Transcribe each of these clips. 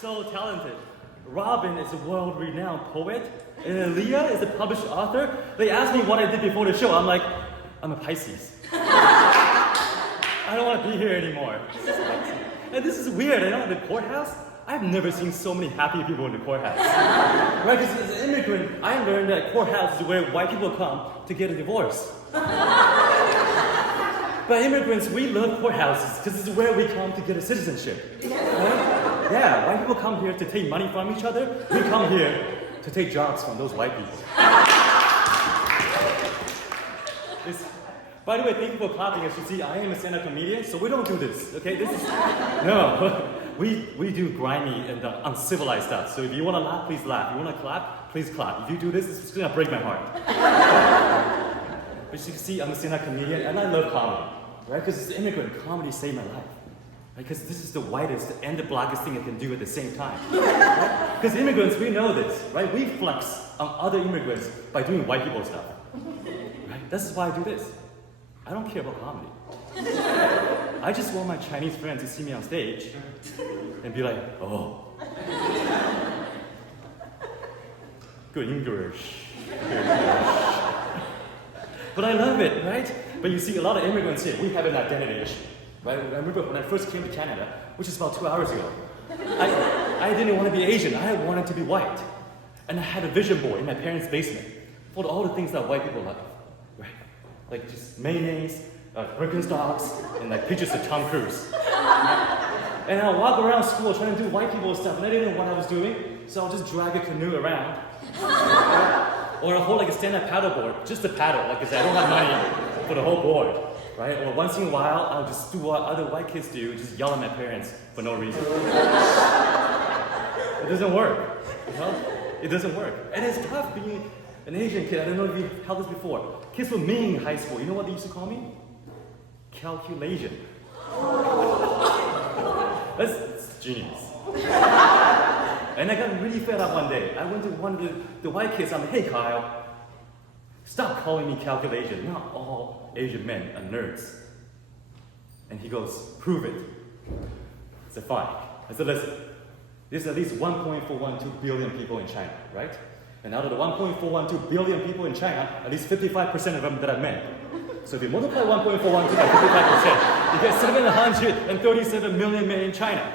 so talented. Robin is a world-renowned poet, and Leah is a published author. They asked me what I did before the show. I'm like, I'm a Pisces. I don't want to be here anymore. And this is weird. I know in the courthouse, I've never seen so many happy people in the courthouse. Right? Because as an immigrant, I learned that courthouse is where white people come to get a divorce. But immigrants, we love courthouses because this is where we come to get a citizenship. Right? Yeah, white people come here to take money from each other. We come here to take jobs from those white people. By the way, thank you for clapping. As you see, I am a stand-up comedian, so we don't do this, okay? No. We do grimy and uncivilized stuff. So if you want to laugh, please laugh. If you want to clap, please clap. If you do this, it's going to break my heart. But you can see, I'm a stand-up comedian, and I love comedy, right? Because as an immigrant, comedy saved my life. Because this is the whitest and the blackest thing I can do at the same time. Right? Because immigrants, we know this, right? We flex on other immigrants by doing white people stuff. Right? This is why I do this. I don't care about comedy. I just want my Chinese friends to see me on stage and be like, oh. Good English. But I love it, right? But you see, a lot of immigrants here, we have an identity issue. Right? I remember when I first came to Canada, which is about 2 hours ago, I didn't want to be Asian. I wanted to be white. And I had a vision board in my parents' basement for all the things that white people love. Right? Like just mayonnaise, Birkenstocks, and like pictures of Tom Cruise. And I'll walk around school trying to do white people stuff, and I didn't know what I was doing, so I'll just drag a canoe around. Or I'll hold like a stand-up paddleboard, just a paddle, like I said, I don't have money for the whole board. Right? Or once in a while, I'll just do what other white kids do, just yell at my parents for no reason. It doesn't work. You know? It doesn't work. And it's tough being an Asian kid. I don't know if you've held this before. Kids were mean in high school. You know what they used to call me? Calculation. That's genius. And I got really fed up one day. I went to one of the white kids. I'm like, hey, Kyle, stop calling me calculation. Not all Asian men are nerds. And he goes, prove it. I said, fine. I said, listen, there's at least 1.412 billion people in China, right? And out of the 1.412 billion people in China, at least 55% of them that are men. So if you multiply 1.412 by 55%, you get 737 million men in China.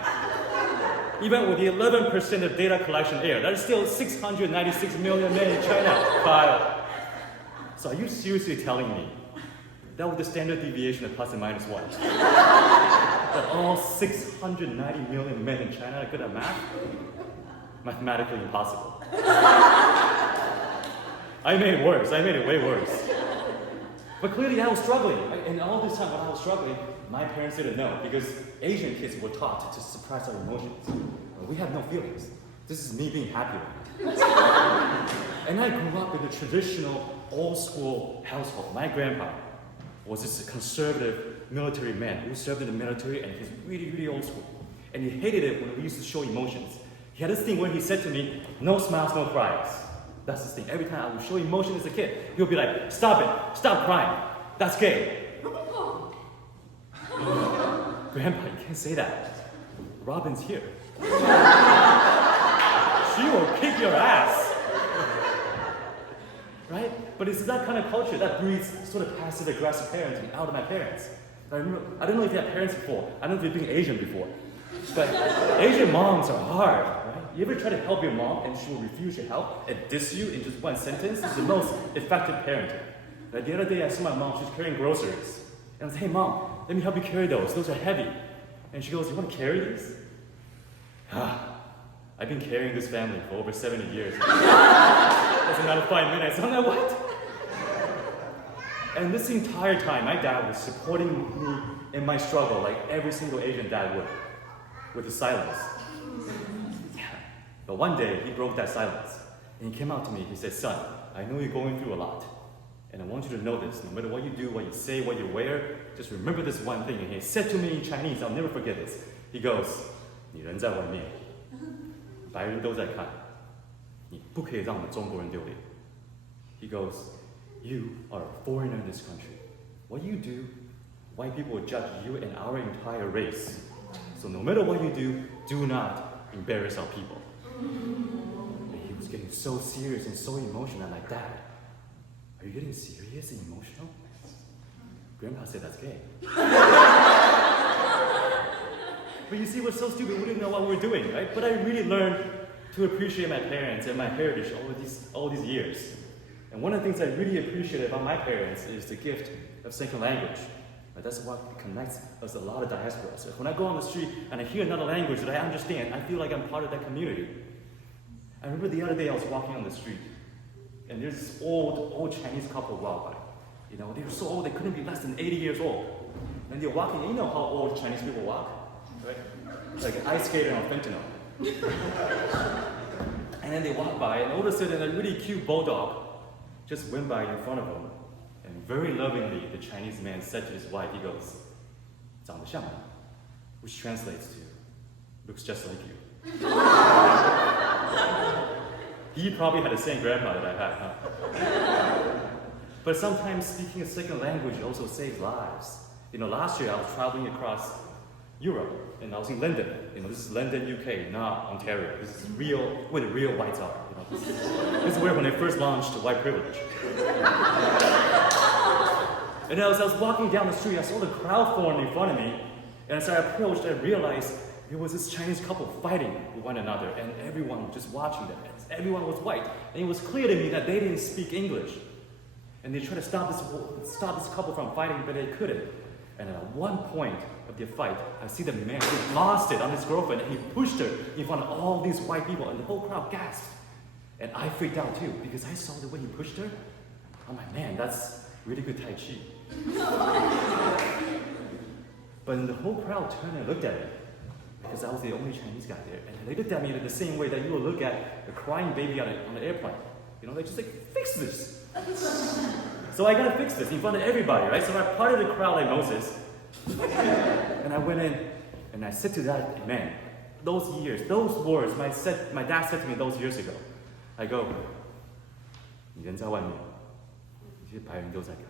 Even with the 11% of data collection error, that is still 696 million men in China, Kyle. So are you seriously telling me that was the standard deviation of plus and minus 1? That all 690 million men in China are good at math? Mathematically impossible. I made it worse. I made it way worse. But clearly I was struggling. And all this time when I was struggling, my parents didn't know because Asian kids were taught to suppress our emotions. We have no feelings. This is me being happy. And I grew up in a traditional, old-school household. My grandpa was this conservative military man who served in the military, and he's really, really old school. And he hated it when we used to show emotions. He had this thing where he said to me, no smiles, no cries. That's his thing. Every time I would show emotion as a kid, he'll be like, stop it, stop crying. That's gay. Grandpa, you can't say that. Robin's here. She will kick your ass. Right? But it's that kind of culture that breeds sort of passive-aggressive parenting out of my parents. I don't know if you had parents before. I don't know if you've been Asian before. But Asian moms are hard, right? You ever try to help your mom and she will refuse your help and diss you in just one sentence? It's the most effective parenting. Like the other day I saw my mom, she was carrying groceries. And I was like, hey mom, let me help you carry those. Those are heavy. And she goes, you want to carry these? I've been carrying this family for over 70 years. That's another 5 minutes. I'm like, what? And this entire time, my dad was supporting me in my struggle like every single Asian dad would, with his silence. Yeah. But one day, he broke that silence. And he came out to me, he said, son, I know you're going through a lot. And I want you to know this, no matter what you do, what you say, what you wear, just remember this one thing. And he said to me in Chinese, I'll never forget this. He goes, 你人在外面，白人都在看，你不可以让我们中国人丢脸。He goes, you are a foreigner in this country. What you do, white people will judge you and our entire race. So no matter what you do, do not embarrass our people. And he was getting so serious and so emotional. I'm like, Dad, are you getting serious and emotional? Grandpa said that's gay. But you see, we're so stupid, we didn't know what we were doing, right? But I really learned to appreciate my parents and my heritage all these years. And one of the things I really appreciate about my parents is the gift of second language. That's what connects us a lot of diasporas. When I go on the street and I hear another language that I understand, I feel like I'm part of that community. I remember the other day I was walking on the street, and there's this old Chinese couple walk by. You know, they were so old, they couldn't be less than 80 years old. And they're walking, and you know how old Chinese people walk, right? Like an ice skater on fentanyl. And then they walk by, and all of a sudden a really cute bulldog just went by in front of them. And very lovingly, the Chinese man said to his wife, he goes, 长得像你, which translates to, looks just like you. He probably had the same grandma that I had, huh? But sometimes speaking a second language also saves lives. You know, last year I was traveling across Europe, and I was in London. You know, this is London, UK, not Ontario. This is where the real whites are. You know, this is where when they first launched white privilege. And as I was walking down the street, I saw the crowd form in front of me, and as I approached, I realized there was this Chinese couple fighting with one another, and everyone was just watching them. Everyone was white, and it was clear to me that they didn't speak English. And they tried to stop this couple from fighting, but they couldn't. And at one point of their fight, I see the man who lost it on his girlfriend, and he pushed her in front of all these white people, and the whole crowd gasped. And I freaked out too, because I saw the way he pushed her. I'm like, man, that's really good Tai Chi. But then the whole crowd turned and looked at me, because I was the only Chinese guy there. And they looked at me in the same way that you would look at a crying baby on the airplane. You know, they just like, fix this. So I gotta fix this in front of everybody, right? So I parted the crowd like Moses. And I went in and I said to that man, those words, my dad said to me those years ago. I go, 你人在外面，这些白人都在看，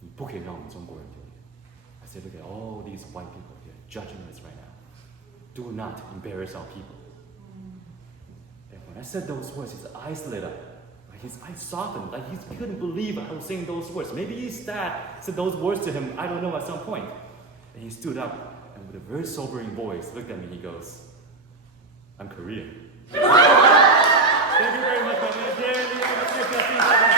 你不可以让我们中国人丢脸。I said, look at all these white people here judging us right now. Do not embarrass our people. And when I said those words, his eyes lit up. His eyes softened, like he couldn't believe I was saying those words. Maybe his dad said those words to him, I don't know, at some point. And he stood up and with a very sobering voice looked at me, he goes, I'm Korean. Thank you very much, my man. Darren Leo.